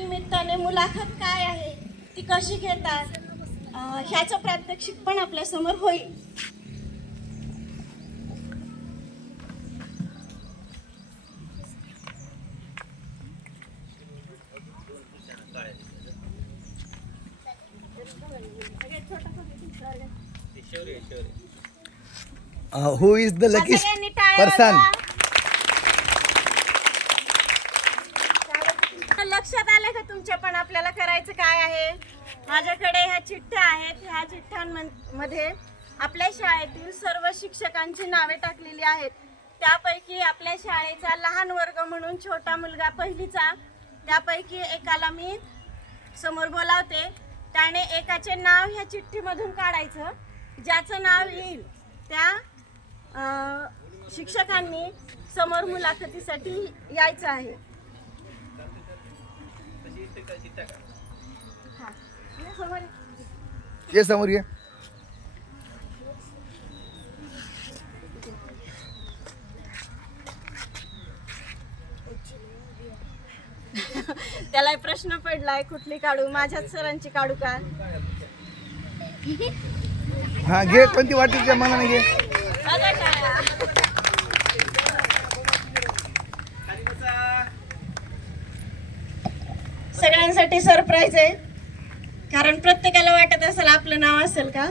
निमित्ताने मुलाखत काय आहे ती कशी घेतात ह्याचं प्रात्यक्षिक पण आपल्यासमोर होईल. Who is the lucky person वाजवा. लक्षात आलं का तुमच्या पण आपल्याला करायचं काय आहे? माझ्याकडे ह्या चिठ्ठ्या आहेत. ह्या चिठ्ठ्यांमध्ये आपल्या शाळेतील सर्व शिक्षकांची नावे टाकलेली आहेत. त्यापैकी आपल्या शाळेचा लहान वर्ग म्हणून छोटा मुलगा पहिलीचा. त्यापैकी एकाला मी समोर बोलावते. त्याने एकाचे नाव ह्या चिठ्ठीमधून काढायचं. ज्याचं नाव येईल त्या शिक्षकांनी समोर मुलाखतीसाठी यायचं आहे. या समोर या. त्याला प्रश्न पडलाय कुठली काढू? माझ्याच सरांची काढू का? हा घे कोणती वाटते तुझ्या मनाने घे. सगळ्यांसाठी सरप्राईज आहे. कारण प्रत्येकाला वाटत असेल आपलं नाव असेल का?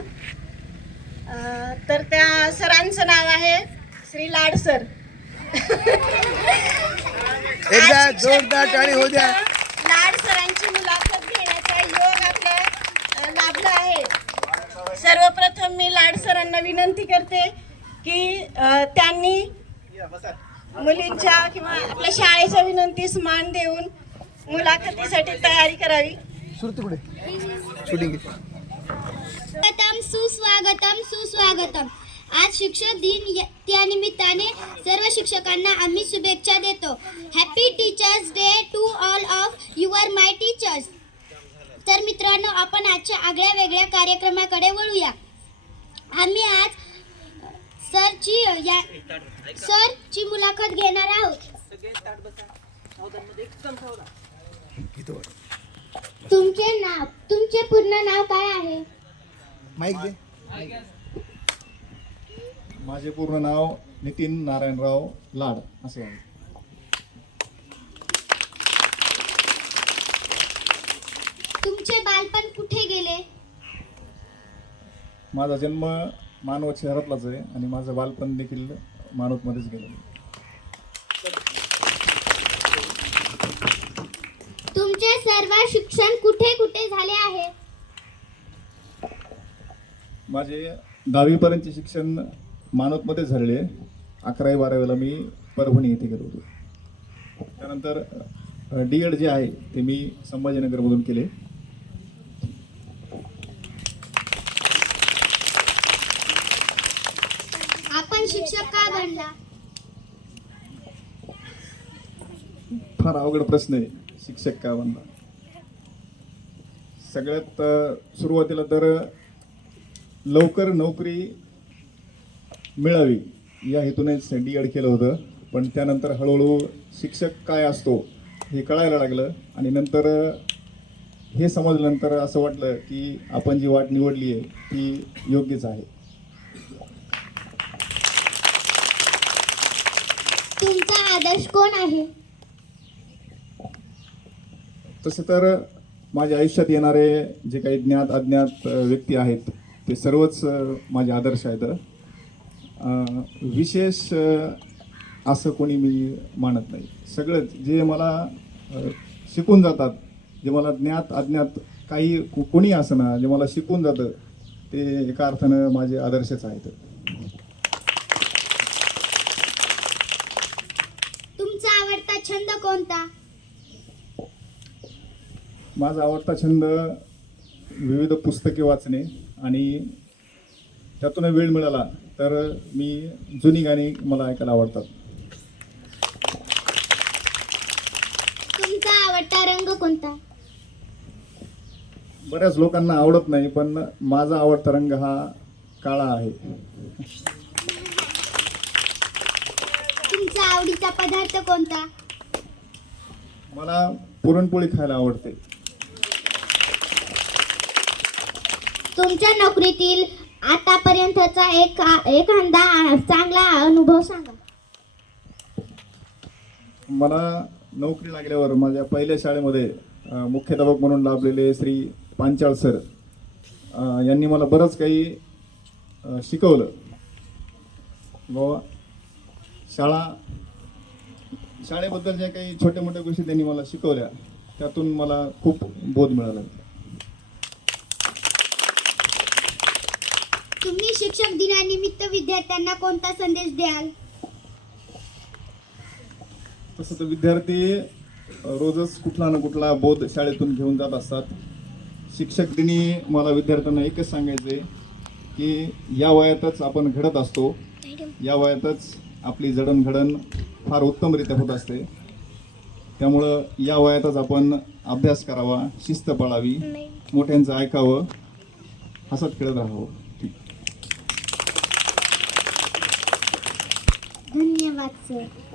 अं, तर त्या सरांचं नाव आहे श्री लाड सर. एकदा जोरदार टाळी होऊ द्या. लाड सरांची मुलाखत घेण्याचा योग आपल्या अं, लाभला आहे. सर्वप्रथम मी लाड सरांना विनंती करते की अं, त्यांनी मुलींच्या किंवा आपल्या शाळेच्या विनंतीस मान देऊन मुलाखतीसाठी तयारी करावी. श्रुती कुठे शूटिंग स्वागतम सुस्वागतम सुस्वागतम. आज शिक्षक दिन य- त्या निमित्ताने सर्व शिक्षकांना आम्ही शुभेच्छा देतो. Happy teachers day to all of your my teachers तर मित्रांनो आपण आजच्या आगळ्या वेगळ्या कार्यक्रमाकडे वळूया. आम्ही आज सरची या सरची मुलाखत घेणार आहोत. तुमचे नाव तुमचे पूर्ण नाव काय आहे? माईक दे. माझे पूर्ण नाव नितीन नारायणराव लाड असे आहे. तुमचे बालपण कुठे गेले? माझा जन्म मानवत शहरातलाच आहे आणि माझं बालपण देखील मानवतमध्येच गेलं तुमचे सर्व शिक्षण कुठे कुठे झाले आहे? माझे दहावीपर्यंतचे शिक्षण मानवतमध्येच झालेले. अकरावी बारावीला मी परभणी येथे गेलो होतो. त्यानंतर डी एड जे आहे ते मी संभाजीनगरमधून केले. आपण शिक्षक का बनला? फार अवघड प्रश्न आहे. शिक्षक का बनला सगळ्यात सुरुवातीला तर लवकर नोकरी मिळावी या हेतूनेच डी एड केलं होतं. पण त्यानंतर हळूहळू शिक्षक काय असतो हे कळायला लागलं आणि नंतर हे समजल्यानंतर असं वाटलं की आपण जी वाट निवडली आहे ती योग्यच आहे. तुमचा आदर्श कोण आहे? तसं तर माझ्या आयुष्यात येणारे जे काही ज्ञात अज्ञात व्यक्ती आहेत ते सर्वच माझे आदर्श आहेत. विशेष असं कोणी मी मानत नाही. सगळं जे मला शिकून जातात जे मला ज्ञात अज्ञात काही को- कोणी असना जे मला शिकून जातं ते एका अर्थानं माझे आदर्शच आहेत. तुमचा आवडता छंद कोणता? माझा आवडता छंद विविध पुस्तके वाचणे आणि त्यातून वेळ मिळाला तर मी जुनी गाणी मला ऐकायला आवडतात. तुमचा आवडता रंग कोणता? बऱ्याच लोकांना आवडत नाही पण माझा आवडता रंग हा काळा आहे. तुमचा आवडीचा पदार्थ कोणता? मला पुरणपोळी खायला आवडते. तुमच्या नोकरीतील आतापर्यंतचा एक एखादा चांगला अनुभव सांगा. मला नोकरी लागल्यावर माझ्या पहिल्या शाळेमध्ये मुख्याध्यापक म्हणून लाभलेले श्री पांचाळ सर यांनी मला बरंच काही शिकवलं. बाबा शाळा शाळेबद्दल ज्या काही छोट्या मोठ्या गोष्टी त्यांनी मला शिकवल्या त्यातून मला खूप बोध मिळाला. शिक्षक दिनानिमित्त विद्यार्थ्यांना कोणता संदेश द्याल? तसं तर विद्यार्थी रोजच कुठला ना कुठला बोध शाळेतून घेऊन जात असतात. शिक्षक दिनी मला विद्यार्थ्यांना एकच सांगायचं आहे की या वयातच आपण घडत असतो. या वयातच आपली जडणघडण फार उत्तमरित्या होत असते. त्यामुळं या वयातच आपण अभ्यास करावा शिस्त पाळावी मोठ्यांचं ऐकावं हसत खेळत राहावं. 妈妈说。